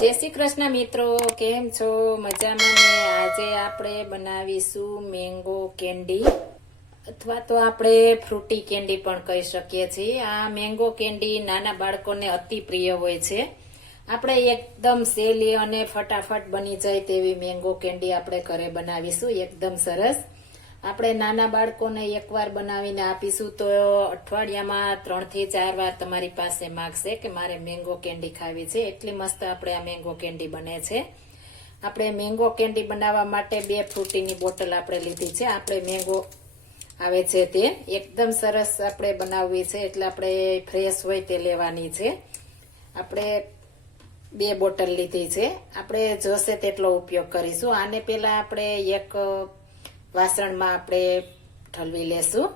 જય શ્રી કૃષ્ણ મિત્રો, કેમ છો? મજામાં ને? આજે આપણે બનાવીશું મેંગો કેન્ડી અથવા તો આપણે ફ્રૂટી કેન્ડી પણ કહી શકીએ છીએ. આ મેંગો કેન્ડી નાના બાળકોને અતિ પ્રિય હોય છે. આપણે એકદમ સહેલી અને ફટાફટ બની જાય તેવી મેંગો કેન્ડી આપણે ઘરે બનાવીશું. એકદમ સરસ. આપણે નાના બાળકોને એકવાર બનાવીને આપીશું, તો અઠવાડિયામાં ત્રણથી ચાર વાર તમારી પાસે માગશે કે મારે મેંગો કેન્ડી ખાવી છે. એટલી મસ્ત આપણે આ મેંગો કેન્ડી બને છે. આપણે મેંગો કેન્ડી બનાવવા માટે બે ફ્રૂટીની બોટલ આપણે લીધી છે. આપણે મેંગો આવે છે તે. એકદમ સરસ આપણે બનાવવી છે, એટલે આપણે ફ્રેશ હોય તે લેવાની છે. આપણે બે બોટલ લીધી છે. આપણે જોશે તેટલો ઉપયોગ કરીશું. આને પહેલાં આપણે એક વાસણમાં આપણે ઠલવી લેશું.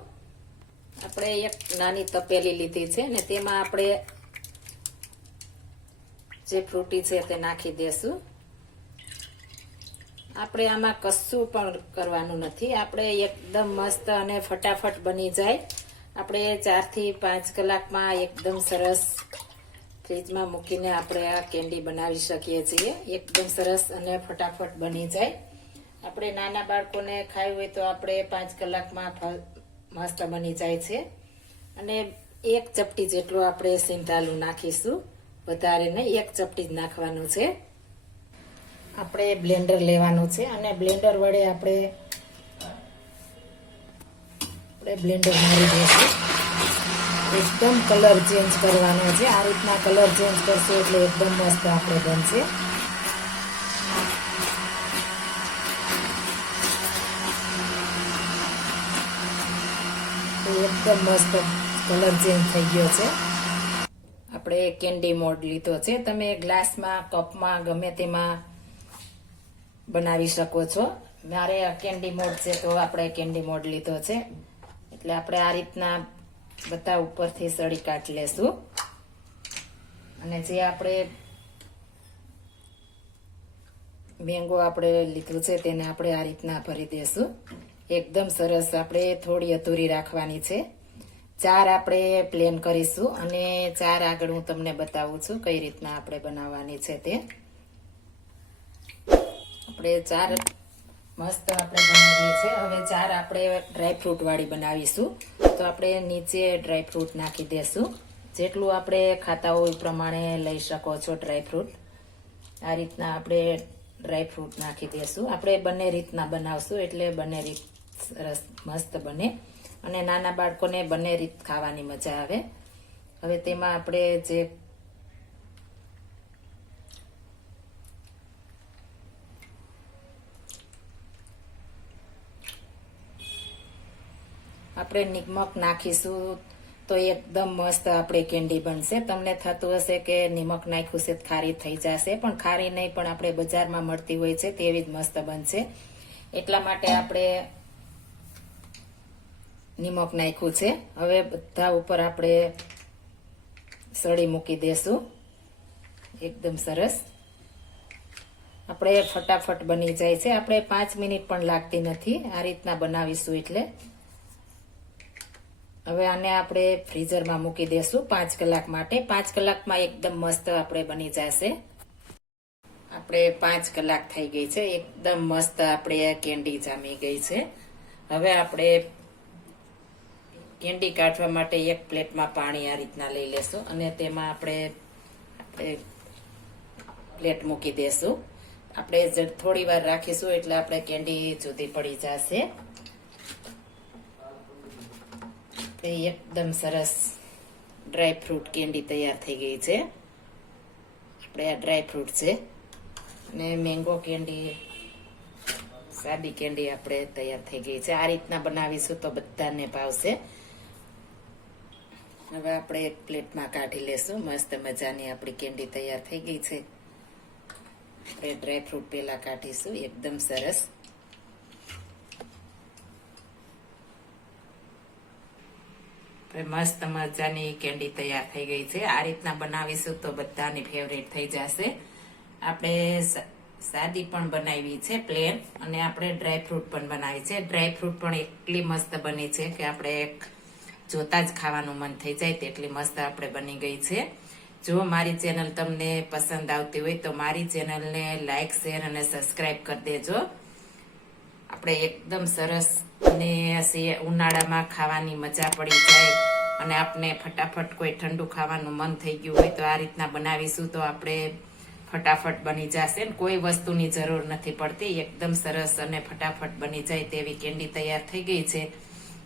આપણે એક નાની તપેલી લીધી છે ને તેમાં આપણે જે ફ્રૂટી છે તે નાખી દેશું. આપણે આમાં કશું પણ કરવાનું નથી. આપણે એકદમ મસ્ત અને ફટાફટ બની જાય. આપણે ચારથી પાંચ કલાકમાં એકદમ સરસ ફ્રીજમાં મૂકીને આપણે આ કેન્ડી બનાવી શકીએ છીએ. એકદમ સરસ અને ફટાફટ બની જાય. આપણે નાના બાળકોને ખાવી હોય તો આપણે પાંચ કલાકમાં મસ્ત બની જાય છે. અને એક ચપટી જેટલું આપણે સિંધાલુ નાખીશું. વધારે નહીં, એક ચપટી જ નાખવાનું છે. આપણે બ્લેન્ડર લેવાનું છે અને બ્લેન્ડર વડે આપણે આપણે બ્લેન્ડર મારી દઈશું. એકદમ કલર ચેન્જ કરવાનો છે. આ રીતના કલર ચેન્જ કરશો એટલે એકદમ મસ્ત આપણે બનશે તો એકદમ મસ્ત કલર ચેન્જ થઈ ગયો છે. આપણે કેન્ડી મોડ લીધો છે. તમે ગ્લાસમાં, કપમાં ગમે તેમાં બનાવી શકો છો. મારે કેન્ડી મોડ છે તો આપણે કેન્ડી મોડ લીધો છે. એટલે આપણે આ રીતના બધા ઉપરથી સળી કાટ લેશું. અને જે આપણે મેંગો આપણે લીધું છે તેને આપણે આ રીતના ભરી દેશું. એકદમ સરસ આપણે થોડી અધૂરી રાખવાની છે. ચાર આપણે પ્લેન કરીશું અને ચાર આગળ હું તમને બતાવું છું કઈ રીતના આપણે બનાવવાની છે તે. આપણે ચાર મસ્ત આપણે બનાવીએ છે હવે ચાર આપણે ડ્રાયફ્રૂટવાળી બનાવીશું. તો આપણે નીચે ડ્રાયફ્રૂટ નાખી દેશું. જેટલું આપણે ખાતા હોય પ્રમાણે લઈ શકો છો ડ્રાયફ્રૂટ આ રીતના આપણે ડ્રાયફ્રૂટ નાખી દઈશું આપણે બંને રીતના બનાવશું એટલે બંને રીત સરસ મસ્ત બને અને નાના બાળકોને બંને રીત ખાવાની મજા આવે. હવે તેમાં આપણે જે આપણે નિમક નાખીશું તો એકદમ મસ્ત આપણે કેન્ડી બનશે. તમને થતું હશે કે નિમક નાખ્યું છે ખારી થઈ જશે, પણ ખારી નહીં પણ આપણે બજારમાં મળતી હોય છે તેવી જ મસ્ત બનશે. એટલા માટે આપણે નિમક નાખ્યું છે. હવે બધા ઉપર આપણે સળી મૂકી દેશું. એકદમ સરસ. આપણે ફટાફટ બની જાય છે. આપણે પાંચ મિનિટ પણ લાગતી નથી. આ રીતના બનાવીશું એટલે. હવે આને આપણે ફ્રીઝરમાં મૂકી દેશું પાંચ કલાક માટે. પાંચ કલાકમાં એકદમ મસ્ત આપણે બની જશે. આપણે પાંચ કલાક થઈ ગઈ છે. એકદમ મસ્ત આપણે કેન્ડી જામી ગઈ છે. હવે આપણે કેન્ડી કાઢવા માટે એક પ્લેટમાં પાણી આ રીતના લઈ લેશું અને તેમાં આપણે પ્લેટ મૂકી દેશું. આપણે થોડી વાર રાખીશું એટલે આપણે કેન્ડી જુદી પડી જશે. એકદમ સરસ ડ્રાય ફ્રૂટ કેન્ડી તૈયાર થઈ ગઈ છે. આપણે આ ડ્રાય ફ્રૂટ છે. અને મેંગો કેન્ડી, સાદી કેન્ડી આપણે તૈયાર થઈ ગઈ છે. આ રીતના બનાવીશું તો બધાને ભાવશે. હવે આપણે એક પ્લેટમાં કાઢી લેશું. મસ્ત મજાની આપણી કેન્ડી તૈયાર થઈ ગઈ છે. આપણે ડ્રાયફ્રૂટ પહેલા કાઢીશું. એકદમ સરસ. મસ્ત મજાની કેન્ડી તૈયાર થઈ ગઈ છે. આ રીતના બનાવીશું તો બધાની ફેવરેટ થઈ જશે. આપણે સાદી પણ બનાવી છે પ્લેન અને આપણે ડ્રાયફ્રૂટ પણ બનાવી છે. ડ્રાયફ્રૂટ પણ એટલી મસ્ત બની છે કે આપણે એક જોતા જ ખાવાનું મન થઈ જાય તેટલી મસ્ત આપણે બની ગઈ છે. જો મારી ચેનલ તમને પસંદ આવતી હોય તો મારી ચેનલને લાઇક શેર અને સબસ્ક્રાઇબ કરી દેજો. આપણે એકદમ સરસ અને ઉનાળામાં ખાવાની મજા પડી જાય અને આપણે ફટાફટ કોઈ ઠંડુ ખાવાનું મન થઈ ગયું હોય તો આ રીતના બનાવીશું તો આપણે ફટાફટ બની જશે ને કોઈ વસ્તુની જરૂર નથી પડતી. એકદમ સરસ અને ફટાફટ બની જાય તેવી કેન્ડી તૈયાર થઈ ગઈ છે.